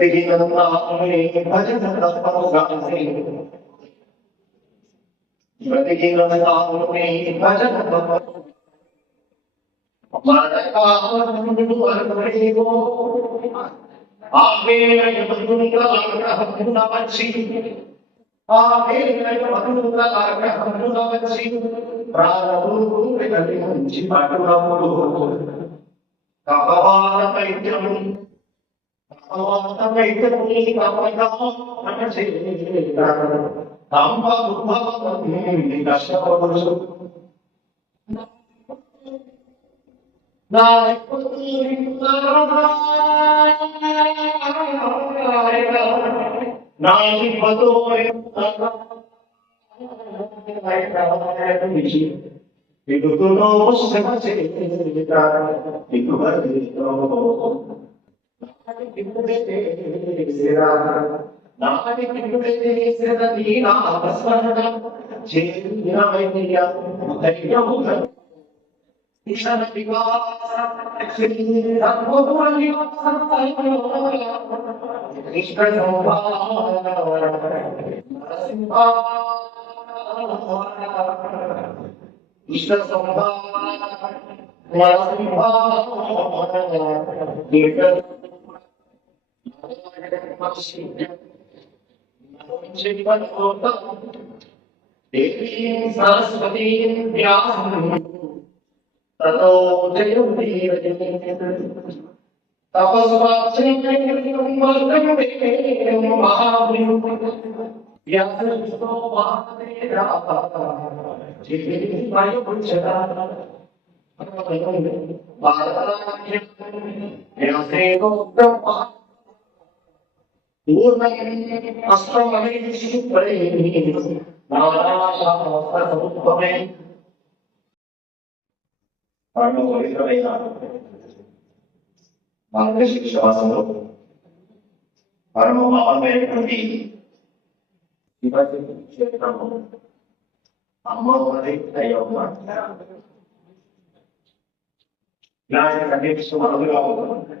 دين الله أجل ربك بدين الله أجل ربك భగవాన పైత్యం Itu tuh nomor sekarang, itu berarti Krishna Krishna देवीं सरस्वतीं व्यासम् ततो जयन्तीरजम् महाभ्रिम् व्यासो महादेरायुच्छता भारताख्यं व्यासेनो ब्रह्मा पूर्ण अस्त्रम हमें शिशु पड़े नवरामा शाम अवस्था स्वरूप हमें पांडव कोई रहे ना मानव शिक्षा स्वरूप परम मावन मेरे प्रति विभाजित क्षेत्र को अम्मा वाले तैयार मारते हैं ना ये कंडीशन मालूम होगा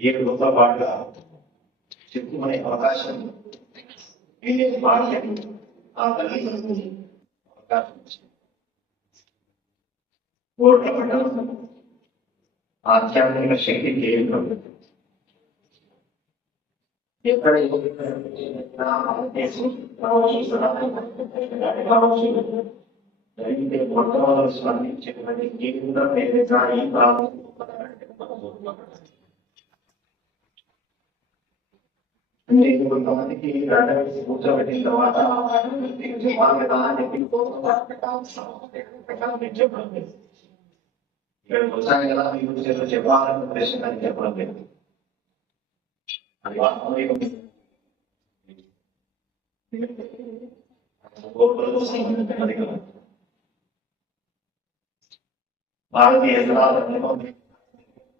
ఏడు రోజుల పాటుగా చెప్పుకునే అవకాశం ఏ భాగ్యం ఆ తల్లి అవకాశం ఇచ్చింది. కోట్ల మండలం ఆధ్యాత్మిక శక్తి కేంద్రం ఎక్కడ జరిగితే మొట్టమొదటి స్పందించేటువంటి కేంద్రం ఏదైనా ఈ ప్రాంతం అంటే కొంతమందికి గడ్డ వేసి కూర్చోబెట్టిన తర్వాత మాన్యత అని చెప్పి ఇక్కడికి వచ్చాను కదా మీ గురించి చెప్పాలని ఉద్దేశం అని చెప్పడం లేదు అది వాస్తవం భారతీయ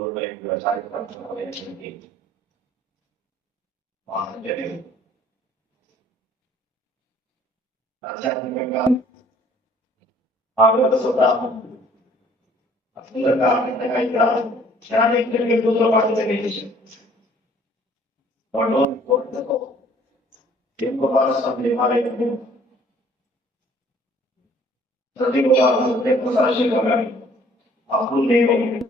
और मैं व्यवसाय करता हूँ मैंने उनकी वहाँ चले अच्छा आपको तो सोता हूँ सुंदर का आपने कहा इतना शान एक दिन के दूसरे पास से नहीं और लोग बोल देखो जिनको पास सब बीमारे हैं सदी को आप देखो साशी का अपने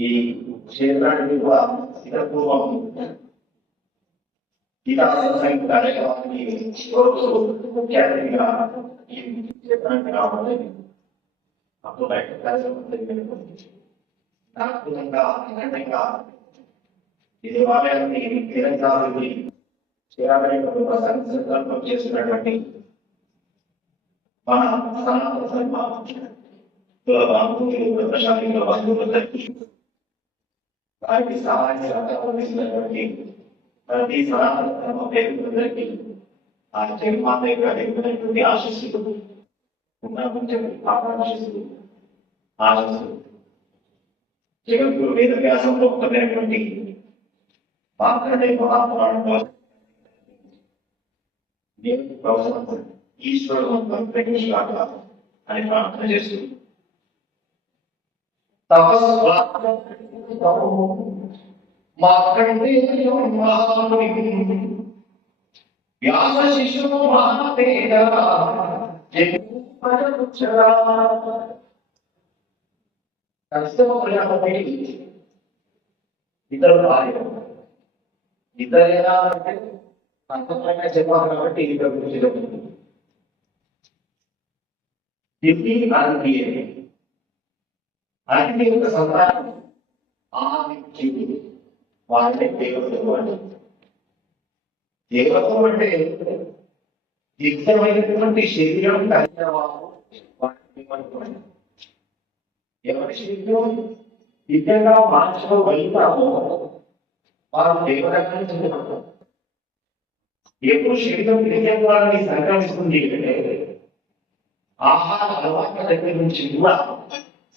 ఈ క్షేత్రానికి కూడా ఇతర పూర్వం గీతాసంఖ్య కార్యక్రమానికి ఈ క్షేత్రానికి రావడం అప్పుడు బయట ఈ దేవాలయాన్ని సంకల్పం చేసినటువంటి మన సనాతన ధర్మ బంధువులు ప్రశాంతిక బంధువులందరికీ পাকিস্তান সরকার অনুষ্ঠিত করছি পাকিস্তান অভিযোগগুলোকে আর্থিক মানের অভিযোগগুলোর প্রতি আশ্বস্ত পুনরাবৃত্তি আপনার আশ্বস্ত আশ্বস্ত যেগুলো গুরুবেদকে অসম্ভব করে করছি পাকড়ে বলা পড়ার পর ঈশ্বর অন্তর্পেক্ষে স্বাগত আমি প্রার্থনা করছি তাহলে మహాతేజ కష్టమ ప్రజాపతి ఇతరులు భార్య ఇతర ఎలా అంటే అంతమైన చెప్పాలి కాబట్టి ఇది గురించి చెప్తుంది దివ్య ఆనందీయ అగ్ని యొక్క సంతానం ఆ ఆదిత్యుడు వాళ్ళని దేవతలు అని దేవతం అంటే దివ్యమైనటువంటి శరీరం కలిగిన వారు ఎవరి శరీరం దివ్యంగా మార్చుకోగలుగుతామో వారు దేవరకాన్ని చెందుతారు ఎప్పుడు శరీరం దివ్యంగాన్ని సంక్రమిస్తుంది అంటే ఆహార అలవాట్ల దగ్గర నుంచి కూడా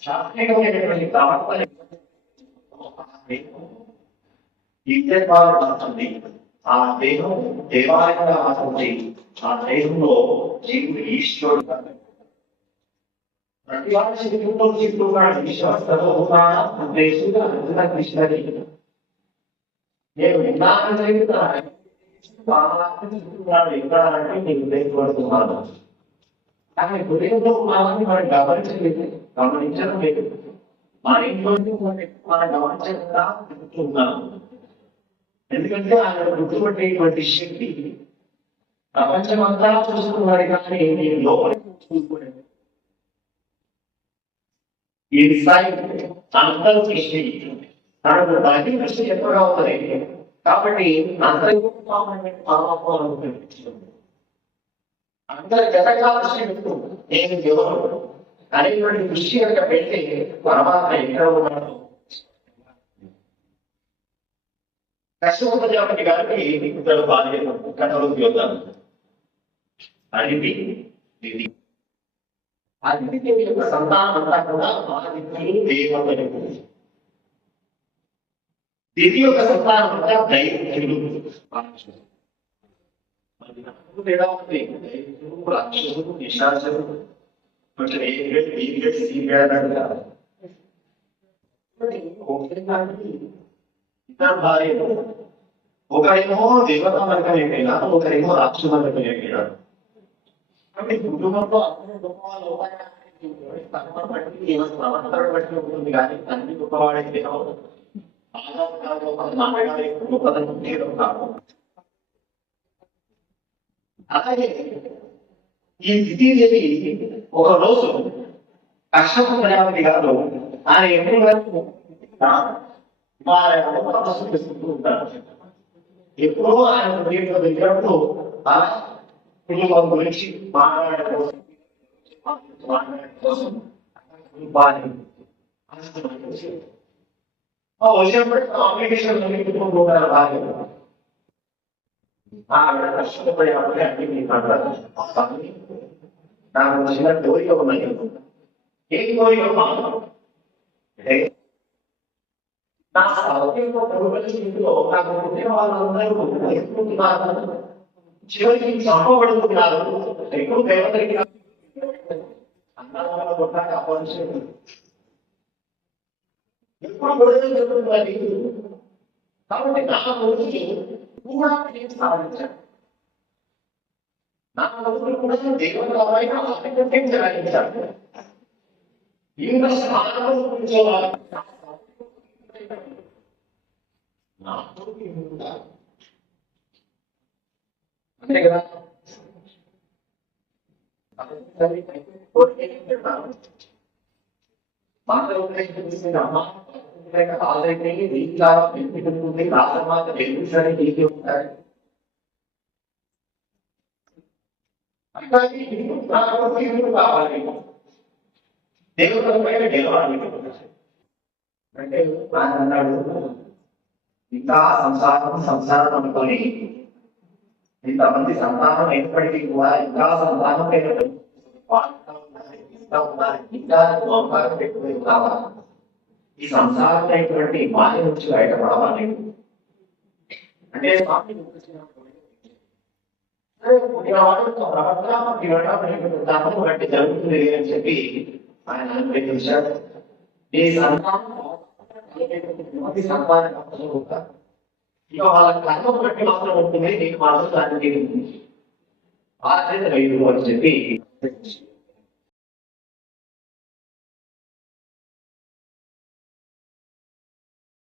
శాస్త్రీయమైనటువంటి ప్రవర్తన దివ్యంగా మారుతుంది ఆ దేహం దేవాలయంగా మారుతుంది ఆ దేహంలో జీవుడు ఈశ్వరుడు ప్రతి వారి శరీరంలో జీవుడు విశ్వాసంలో ఉద్దేశంగా కృష్ణని నేను విన్నాను జరుగుతున్నాను విన్నానంటే నేను ఉద్దేశపడుతున్నాను కానీ హృదయంలో ఉన్నామని మనం గమనించలేదు. గమనించడం లేదు. మరి ఎందుకంటే ఆయన గుర్తుపట్టేటువంటి శక్తి ప్రపంచమంతా చూసుకున్నాడు కానీ నేను లోపలి చూసుకోలేదు. ఈ స్థాయి అంతర్దృష్టి తనకు బయటి దృష్టి ఎక్కువగా కాబట్టి అందరి జతగా దృష్టి పెట్టు నేను ఎవరు అనేటువంటి దృష్టి కనుక పెడితే పరమాత్మ ఎక్కడ ఉన్నాడు. కష్టపడ ప్రజాపతి గారికి ఇద్దరు బాధ్యత కథలు యోగాలు అడిపి ఇది యొక్క సంతానం అంతా కూడా ఆదిత్యులు దేవతలు దివి యొక్క సంతానం అంతా దైత్యులు. మరి నాకు తేడా ఉంది? దైత్యులు రాక్షసులు నిశాచరులు. కొంచెం A grade B grade C grade అంటారు ఇద్దరు భార్యలు ఒకరేమో దేవత వర్గం ఎక్కినాడు ఒకరేమో రాక్షస వర్గం ఎక్కినాడు కాబట్టి కుటుంబంలో అందరూ గొప్పవాళ్ళు అవుతాయని కర్మ బట్టి ఏమైనా ప్రవర్తన బట్టి ఉంటుంది కానీ తండ్రి గొప్పవాడైతే అలాగే ఈ స్థితిదేవి ఒక రోజు కష్టపు ప్రజాపతి గారు ఆయన ఎప్పుడు వరకు ఉంటారు ఎప్పుడో ఆయన దీంట్లో దగ్గరప్పుడు ఆ కుటుంబం గురించి మాట్లాడడం కోసం మాట్లాడడం కోసం కుటుంబాన్ని ఆశిస్తున్నాడు. ఆ వచ్చినప్పుడు అప్లికేషన్ కుటుంబం కూడా బాగా ఆవిడ కష్టపడి ఆవిడ అన్ని మీకు మాట్లాడారు సౌకర్యంలో పురోగతిలో నాకు పుట్టిన వాళ్ళందరూ ఎదుర్కొంటున్నారు చివరికి చంపబడుతున్నారు ఎక్కువ దేవతలకి అన్నదానాలు కొట్టాక అపరిచయం ఎప్పుడు గొడవలు జరుగుతుంది కాబట్టి నా రోజుకి కూడా నేను సాధించాను నా రోజులు కూడా దేవుడు ఆసక్తి జరాయించాను ఇంకా స్థానంలో కూర్చోవాలి నా తోటి ఉందా? అంతే కదా అమ్మ లేక ఆల్రెడీ వీటిలా పెట్టుకుంటుంది రాష్ట్రమాత వెలుగుసరి నీటి ఉంటాయి అట్లాగే నాకు కావాలి. దేవుడు పైన గెలవాలి. అంటే ఆయన అన్నాడు ఇంకా సంసారం సంసారం అనుకొని ఇంతమంది సంతానం ఎప్పటికీ కూడా ఇంకా సంతానం పెరగదు. ఇంకా ఈ సంసారం అయినటువంటి మాయ నుంచి బయటపడవాలి. అంటే స్వామి సరే, ప్రవర్తన పుట్టినవాడు ధర్మం బట్టి జరుగుతుంది అని చెప్పి ఆయన నిర్ణయించాడు ఈ సంతానం ఈ సంతానం ఇక వాళ్ళ బట్టి మాత్రం ఉంటుంది. నీకు మాత్రం దానికి బాధ్యత అని చెప్పి